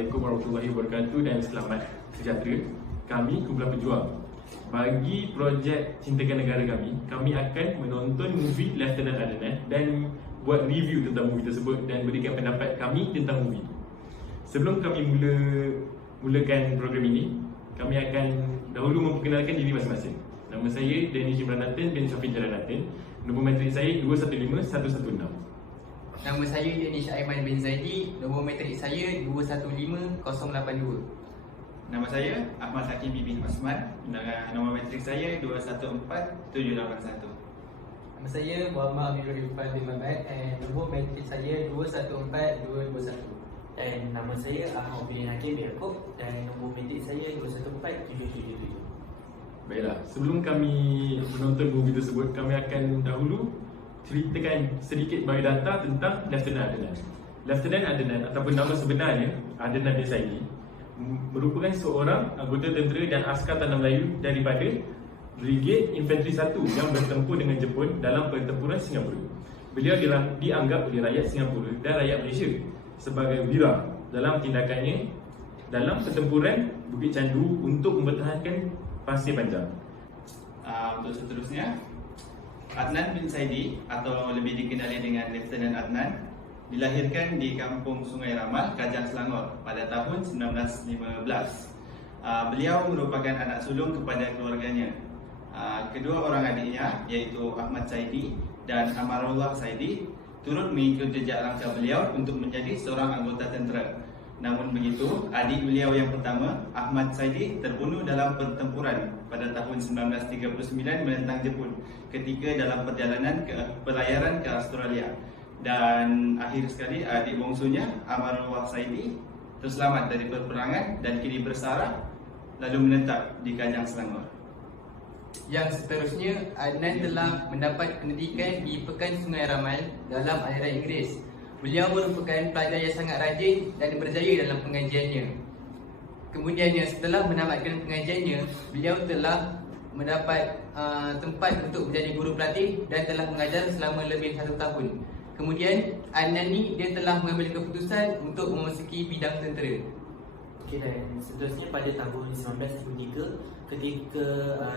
Assalamualaikum warahmatullahi wabarakatuh dan selamat sejahtera. Kami kumpulan pejuang. Bagi projek Cintakan Negara kami akan menonton movie Lieutenant Adnan dan buat review tentang movie tersebut dan berikan pendapat kami tentang movie itu. Sebelum kami mulakan program ini, kami akan dahulu memperkenalkan diri masing-masing. Nama saya Danny Jimranathan bin Syafiq Jalanathan. Nombor matrik saya 215116. Nama saya Danish Aiman bin Zaidi. Nombor matrik saya 215082. Nama saya Ahmad Hakim Bibin Osman. Nombor matrik saya 214781. Nama saya Muhammad Amirul Irfan bin Mamat dan nombor matrik saya 214221. Dan nama saya Ahmad bin Hakim bin Yaakob dan nombor matrik saya 214777. Baiklah, sebelum kami menonton movie tersebut, kami akan dahulu ceritakan sedikit biodata tentang Lieutenant Adnan. Lieutenant Adnan ataupun nama sebenarnya Adnan bin Zaidi merupakan seorang anggota tentera dan askar tanah Melayu daripada Brigade Infantry 1 yang bertempur dengan Jepun dalam pertempuran Singapura. Beliau dianggap oleh rakyat Singapura dan rakyat Malaysia sebagai wira dalam tindakannya dalam pertempuran Bukit Candu untuk mempertahankan Pasir Panjang. Untuk seterusnya, Adnan bin Zaidi atau lebih dikenali dengan Lieutenant Adnan dilahirkan di kampung Sungai Ramal, Kajang Selangor pada tahun 1915. Beliau merupakan anak sulung kepada keluarganya. Kedua orang adiknya iaitu Ahmad Zaidi dan Amarullah Zaidi turut mengikut jejak langkah beliau untuk menjadi seorang anggota tentera. Namun begitu, adik beliau yang pertama, Ahmad Zaidi, terbunuh dalam pertempuran pada tahun 1939 menentang Jepun ketika dalam perjalanan pelayaran ke Australia. Dan akhir sekali, adik bongsunya, Amarullah Zaidi, terselamat dari peperangan dan kini bersarah lalu menetap di Kajang Selangor. Yang seterusnya, Adnan telah mendapat pendidikan di Pekan Sungai Ramal dalam aliran Inggeris. Beliau merupakan pelajar yang sangat rajin dan berjaya dalam pengajiannya. Kemudiannya, setelah menamatkan pengajiannya, beliau telah mendapat tempat untuk menjadi guru pelatih dan telah mengajar selama lebih 1 tahun. Kemudian, Adnan ni dia telah mengambil keputusan untuk memasuki bidang tentera. Okey, dan seterusnya pada tahun 1973 ketika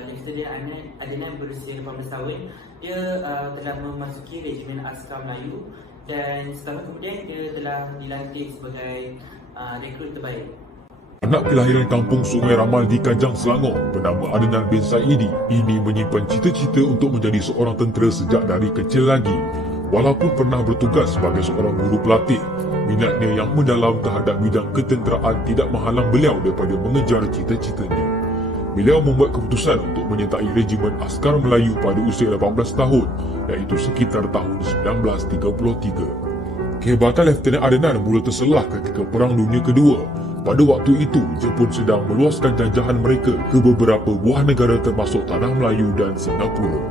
Lieutenant Adnan berusia 18 tahun, dia telah memasuki Regimen Askar Melayu dan setahun kemudian dia telah dilantik sebagai rekrut terbaik. Anak kelahiran kampung Sungai Ramal di Kajang Selangor bernama Adnan bin Zaidi ini menyimpan cita-cita untuk menjadi seorang tentera sejak dari kecil lagi. Walaupun pernah bertugas sebagai seorang guru pelatih, minatnya yang mendalam terhadap bidang ketenteraan tidak menghalang beliau daripada mengejar cita-citanya. Beliau membuat keputusan untuk menyertai Regimen Askar Melayu pada usia 18 tahun, iaitu sekitar tahun 1933. Kehebatan Lieutenant Adnan mula terselah ketika Perang Dunia Kedua. Pada waktu itu, Jepun sedang meluaskan jajahan mereka ke beberapa buah negara termasuk Tanah Melayu dan Singapura.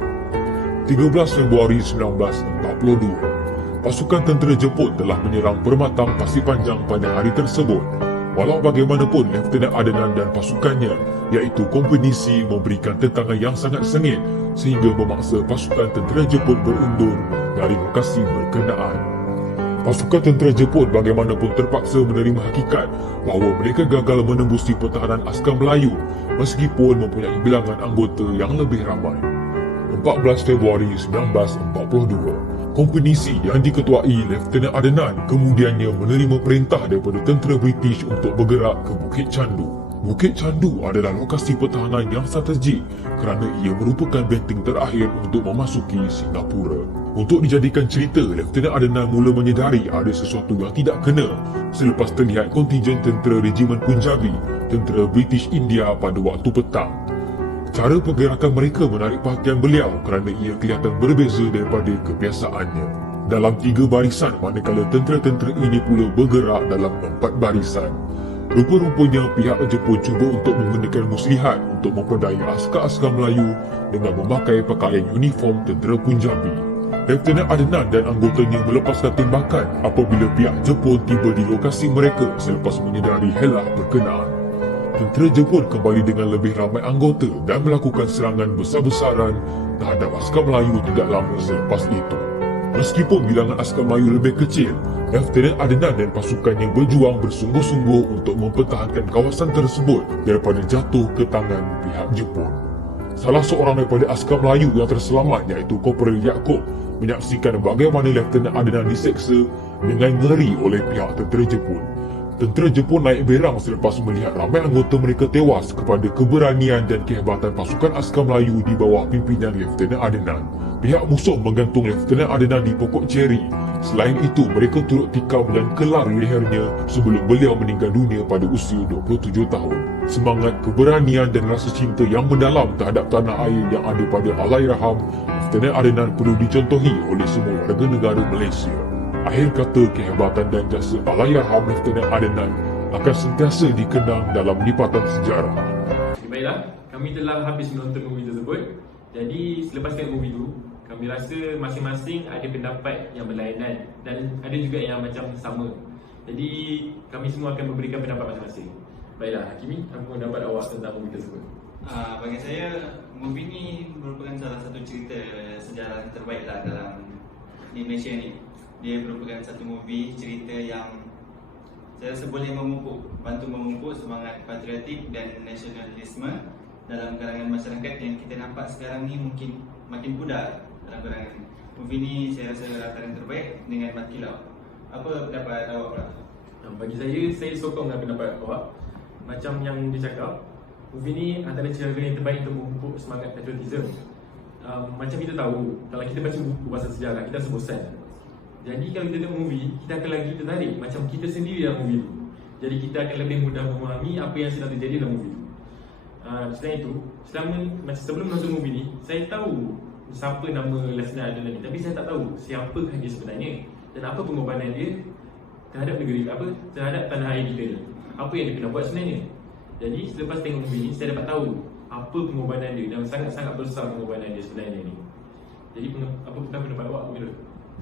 13 Februari 1942, pasukan tentera Jepun telah menyerang permatang Pasir Panjang pada hari tersebut. Walau bagaimanapun, Lieutenant Adnan dan pasukannya, iaitu Kompeni C, memberikan tentangan yang sangat sengit sehingga memaksa pasukan tentera Jepun berundur dari lokasi berkenaan. Pasukan tentera Jepun bagaimanapun terpaksa menerima hakikat bahawa mereka gagal menembusi pertahanan askar Melayu meskipun mempunyai bilangan anggota yang lebih ramai. 14 Februari 1942, Kompeni C yang diketuai Lieutenant Adnan kemudiannya menerima perintah daripada tentera British untuk bergerak ke Bukit Candu. Bukit Candu adalah lokasi pertahanan yang strategik kerana ia merupakan benteng terakhir untuk memasuki Singapura. Untuk dijadikan cerita, Lieutenant Adnan mula menyedari ada sesuatu yang tidak kena selepas terlihat kontingen tentera Regimen Punjabi, tentera British India pada waktu petang. Cara pergerakan mereka menarik perhatian beliau kerana ia kelihatan berbeza daripada kebiasaannya. Dalam 3 barisan, manakala tentera-tentera ini pula bergerak dalam 4 barisan. Rupa-rupanya pihak Jepun cuba untuk menggunakan muslihat untuk memperdaya askar-askar Melayu dengan memakai pakaian uniform tentera Punjabi. Lieutenant Adnan dan anggotanya melepaskan tembakan apabila pihak Jepun tiba di lokasi mereka selepas menyedari helah berkenaan. Tentera Jepun kembali dengan lebih ramai anggota dan melakukan serangan besar-besaran terhadap askar Melayu tidak lama selepas itu. Meskipun bilangan askar Melayu lebih kecil, Lieutenant Adnan dan pasukannya berjuang bersungguh-sungguh untuk mempertahankan kawasan tersebut daripada jatuh ke tangan pihak Jepun. Salah seorang daripada askar Melayu yang terselamat iaitu Korporal Yaakob menyaksikan bagaimana Lieutenant Adnan diseksa dengan ngeri oleh pihak tentera Jepun. Tentera Jepun naik berang selepas melihat ramai anggota mereka tewas kepada keberanian dan kehebatan pasukan askar Melayu di bawah pimpinan Lieutenant Adnan. Pihak musuh menggantung Lieutenant Adnan di pokok ceri. Selain itu, mereka turut tikam dan kelar lehernya sebelum beliau meninggal dunia pada usia 27 tahun. Semangat keberanian dan rasa cinta yang mendalam terhadap tanah air yang ada pada Allahyarham Lieutenant Adnan perlu dicontohi oleh semua warga negara Malaysia. Akhir kata, kehebatan dan jasa Allahyarham Lieutenant Adnan akan sentiasa dikenang dalam lipatan sejarah. Baiklah, kami telah habis menonton movie tersebut. Jadi selepas tengok movie tu, kami rasa masing-masing ada pendapat yang berlainan dan ada juga yang macam sama. Jadi kami semua akan memberikan pendapat masing-masing. Baiklah, Hakimi, apa pendapat awak tentang movie tersebut? Bagi saya, movie ni merupakan salah satu cerita sejarah terbaik lah dalam di Malaysia ni. Dia merupakan satu movie cerita yang saya rasa boleh bantu memupuk semangat patriotik dan nasionalisme dalam kalangan masyarakat yang kita nampak sekarang ni mungkin makin pudar dalam kalangan ni. Movie ni saya rasa antara terbaik dengan Mat Kilau. Apa pendapat awak pula? Bagi saya sokong dengan pendapat awak. Macam yang dia cakap, movie ni antara cara yang terbaik untuk memupuk semangat patriotism. Macam kita tahu, kalau kita baca buku pasal sejarah, kita rasa bosan. Jadi kalau kita tengok movie, kita akan lagi tertarik macam kita sendiri dalam movie tu. Jadi kita akan lebih mudah memahami apa yang sedang terjadi dalam movie tu. Selain itu, sebelum menonton movie ni, saya tahu siapa nama Lieutenant Adnan ni, tapi saya tak tahu siapakah dia sebenarnya dan apa pengorbanan dia terhadap negeri, terhadap tanah air kita ni. Apa yang dia pernah buat sebenarnya. Jadi selepas tengok movie ni, saya dapat tahu apa pengorbanan dia dan sangat-sangat besar pengorbanan dia sebenarnya ni. Jadi apa pendapat awak?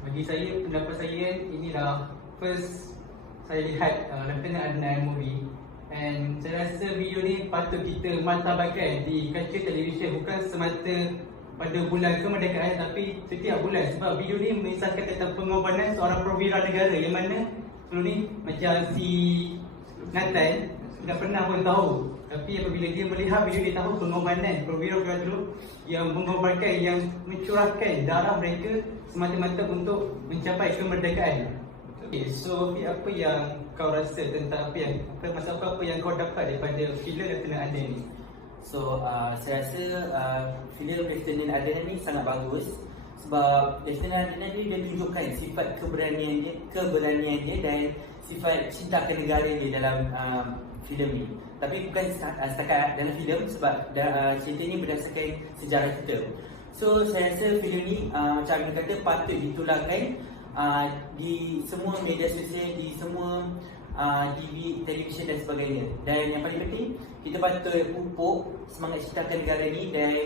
Bagi saya, pendapat saya, inilah first saya lihat Lieutenant Adnan movie. And saya rasa video ni patut kita martabatkan di kaca televisyen, bukan semata pada bulan kemerdekaan tapi setiap bulan. Sebab video ni mengisahkan tentang pengorbanan seorang perwira negara yang mana sebelum ni macam si Nathan tidak pernah pun tahu. Tapi apabila dia melihat video, dia tahu pengorbanan perwira-perwira dulu yang mengorbankan, yang mencurahkan darah mereka semata-mata untuk mencapai kemerdekaan. Okay, so apa yang kau rasa tentang apa yang kau dapat daripada filem Lieutenant Adnan ni? So saya rasa filem Lieutenant Adnan ni sangat bagus sebab Lieutenant Adnan ni dia tunjukkan sifat keberanian dia dan sifat cinta ke negara dia dalam filem ni. Tapi bukan setakat dalam filem sebab cerita ni berdasarkan sejarah kita. So saya rasa filem ni macam Amin kata patut ditularkan di semua media sosial, di semua TV, televisyen dan sebagainya. Dan yang paling penting, kita patut pupuk semangat cinta ke negara ni dan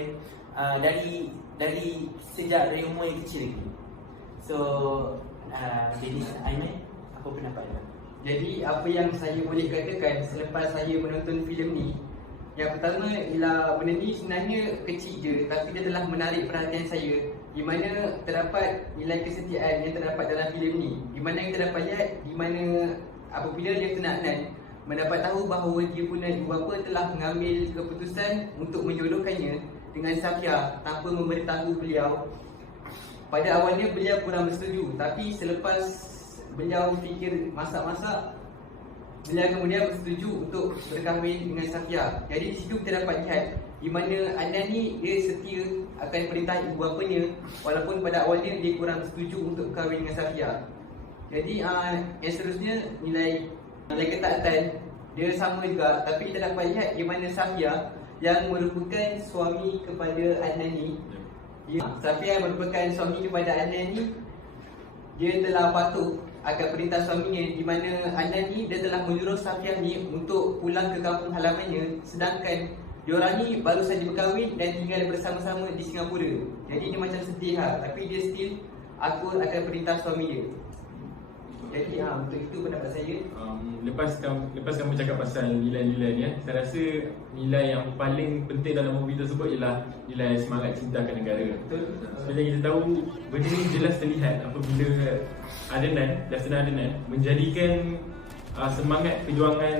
dari sejak dari umur yang kecil lagi. So Dennis, Aiman, apa pendapat anda? Jadi apa yang saya boleh katakan selepas saya menonton filem ni, yang pertama ialah benda ni sebenarnya kecil je tapi dia telah menarik perhatian saya, di mana terdapat nilai kesetiaan yang terdapat dalam filem ni, di mana kita dapat lihat di mana apabila Lieutenant Adnan mendapat tahu bahawa dia punya ibu bapa telah mengambil keputusan untuk menjodohkannya dengan Safia tanpa memberitahu beliau. Pada awalnya beliau kurang bersetuju, tapi selepas beliau fikir masak-masak, beliau kemudian bersetuju untuk berkahwin dengan Safia. Jadi di situ kita dapat lihat di mana Adnan ni dia setia akan perintah ibu bapanya walaupun pada awalnya dia kurang setuju untuk berkahwin dengan Safia. Jadi yang seterusnya nilai ketaatan dia sama juga, tapi kita dapat lihat di mana Safia yang merupakan suami kepada Adnan ni, Safia yang merupakan suami kepada Adnan ni, dia telah patuh akan perintah suaminya, di mana Adnan ni dia telah menyuruh Safia ni untuk pulang ke kampung halamannya, sedangkan diorang ni baru saja berkahwin dan tinggal bersama-sama di Singapura. Jadi dia macam sedih tapi dia still akur akan perintah suami dia. Jadi untuk itu pendapat saya. Lepas kamu cakap pasal nilai-nilai ni, saya rasa nilai yang paling penting dalam movie tersebut ialah nilai semangat cinta akan negara. Betul. Sebenarnya kita tahu benda ni jelas terlihat apabila Lieutenant Adnan menjadikan semangat perjuangan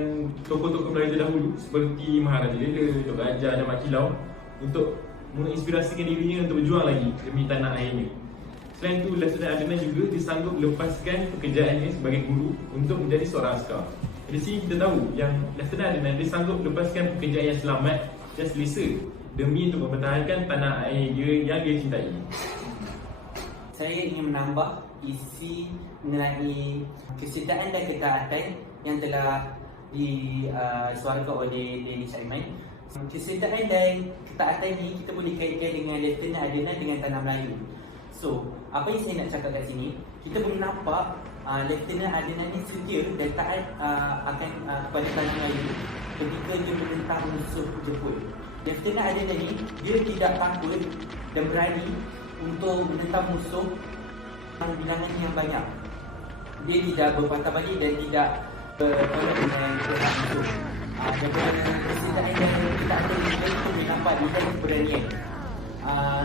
tokoh-tokoh Melayu terdahulu seperti Maharaja Lela, Tok Gajah dan Mat Kilau untuk menginspirasikan dirinya untuk berjuang lagi demi tanah airnya. Selain itu, Lieutenant Adnan juga disanggup lepaskan pekerjaannya sebagai guru untuk menjadi seorang askar. Di sini kita tahu yang Lieutenant Adnan disanggup lepaskan pekerjaan yang selamat dan selesa demi untuk mempertahankan tanah air dia yang dia cintai. Saya ingin menambah isi mengenai kesetiaan dan ketaatan yang telah disuarakan oleh Dennis Aiman. Kesetiaan dan ketaatan ini kita boleh kaitkan dengan Lieutenant Adnan dengan tanah Melayu. So, apa yang saya nak cakap kat sini, kita boleh nampak Lieutenant Adnan ni setia dan taat akan kepada tanah Melayu ketika dia menentang musuh Jepun. Lieutenant Adnan ni, dia tidak takut dan berani untuk menentang musuh yang bilangan yang banyak. Dia tidak berpatah balik dan tidak bertolak dengan pihak musuh. Dan kesetiaan dan ketaatan ni kita boleh nampak nilai keberanian.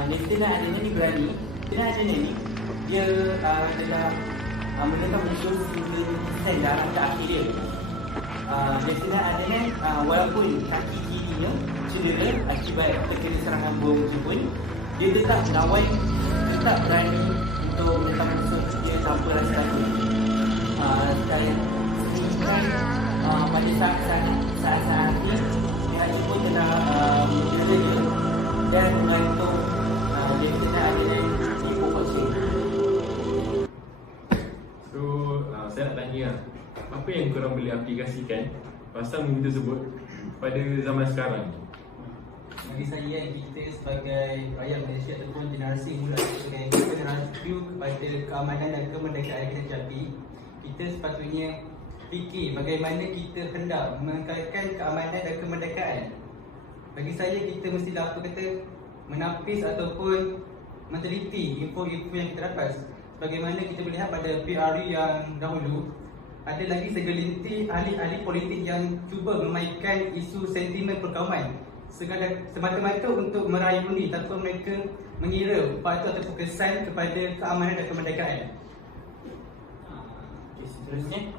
Lieutenant Adnan ni berani. Lieutenant Adnan ni dia telah menentang musuh sehingga stand dalam akhir dia. Lieutenant Adnan walaupun kaki kirinya cedera akibat terkena serangan bom Jepun, dia tetap melawan, tetap berani untuk menentang musuh dia tanpa rasa takut. Dan sehingga pada saat-saat ini pihak Jepun telah menjela dia dan mengantung Lieutenant Adnan di pokok sing. So, saya nak tanya, apa yang korang boleh aplikasikan pasal movie tersebut pada zaman sekarang? Bagi saya, kita sebagai rakyat Malaysia ataupun generasi muda sebagai generasi kepada keamanan dan kemerdekaan kita capai, kita sepatutnya fikir bagaimana kita hendak mengekalkan keamanan dan kemerdekaan. Bagi saya, kita mestilah menapis ataupun meneliti info-info yang kita dapat. Bagaimana kita melihat pada PRU yang dahulu, ada lagi segelintir ahli-ahli politik yang cuba memainkan isu sentimen perkauman semata-mata untuk meraih undi tanpa mereka mengira patut ataupun kesan kepada keamanan dan kemerdekaan. Seterusnya,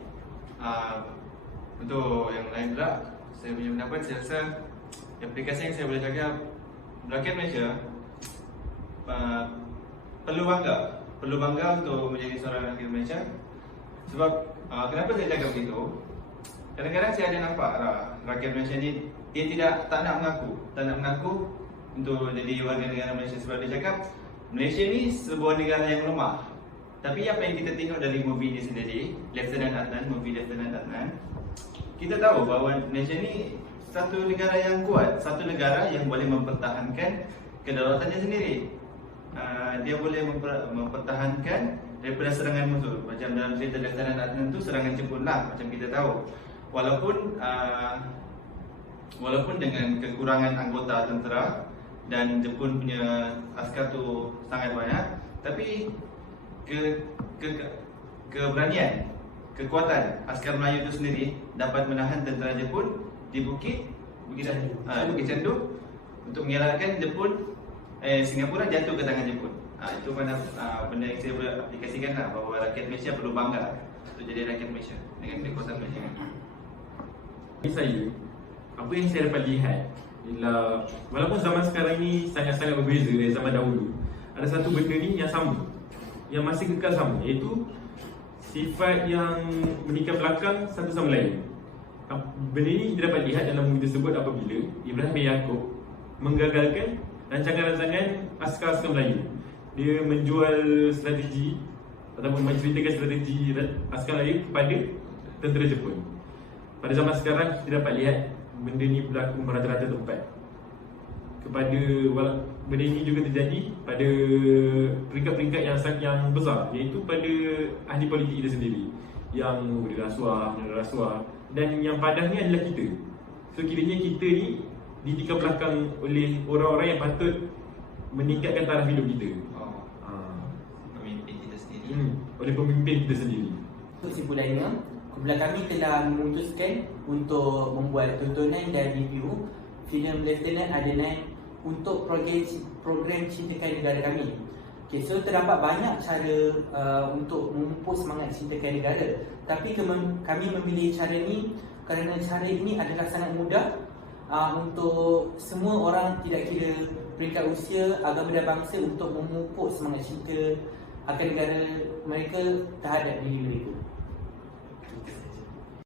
untuk yang lain pula, saya punya pendapat, saya rasa aplikasi yang saya boleh cakap, rakyat Malaysia perlu bangga untuk menjadi seorang rakyat Malaysia. Sebab kenapa saya cakap begitu? Kadang-kadang saya ada nampak rakyat Malaysia ni dia tak nak mengaku untuk jadi warga negara Malaysia. Sebab dia cakap Malaysia ni sebuah negara yang lemah. Tapi apa yang kita tengok dari movie ni sendiri, movie Lieutenant Adnan, kita tahu bahawa Malaysia ni satu negara yang kuat, satu negara yang boleh mempertahankan kedaulatannya sendiri. Dia boleh mempertahankan daripada serangan musuh. Macam dalam cerita Lieutenant Adnan tu, serangan Jepun lah, macam kita tahu. Walaupun dengan kekurangan anggota tentera dan Jepun punya askar tu sangat banyak, tapi keberanian, kekuatan askar Melayu itu sendiri dapat menahan tentera Jepun di Bukit Candu untuk mengelakkan Singapura jatuh ke tangan Jepun. Itu benda yang saya boleh aplikasikan lah, bahawa rakyat Malaysia perlu bangga untuk jadi rakyat Malaysia dengan kekuatan Malaysia. Bagi saya, apa yang saya dapat lihat ialah walaupun zaman sekarang ini sangat-sangat berbeza dari zaman dahulu, ada satu benda ni yang sama, yang masih kekal sama, iaitu sifat yang menikah belakang satu sama lain. Benda ni kita dapat lihat dalam movie tersebut apabila Ibrahim bin Yaakob menggagalkan rancangan-rancangan askar-askar Melayu. Dia menjual strategi ataupun menceritakan strategi askar Melayu kepada tentera Jepun. Pada zaman sekarang kita dapat lihat benda ni berlaku merata-rata tempat. Benda ini juga terjadi pada peringkat-peringkat yang besar, iaitu pada ahli politik kita sendiri yang memberi rasuah, menerima rasuah, dan yang padahnya adalah kita. So kiranya kita ni ditikam belakang oleh orang-orang yang patut meningkatkan taraf hidup kita. Pemimpin kita sendiri. Oleh pemimpin kita sendiri. Untuk kesimpulannya, kumpulan kami telah memutuskan untuk membuat tontonan dan review filem Lieutenant Adnan untuk program Cintakan Negara kami. Okay, so terdapat banyak cara untuk memupuk semangat cintakan negara. Tapi kami memilih cara ni kerana cara ini adalah sangat mudah untuk semua orang, tidak kira peringkat usia, agama dan bangsa, untuk memupuk semangat cinta akan negara mereka terhadap diri mereka.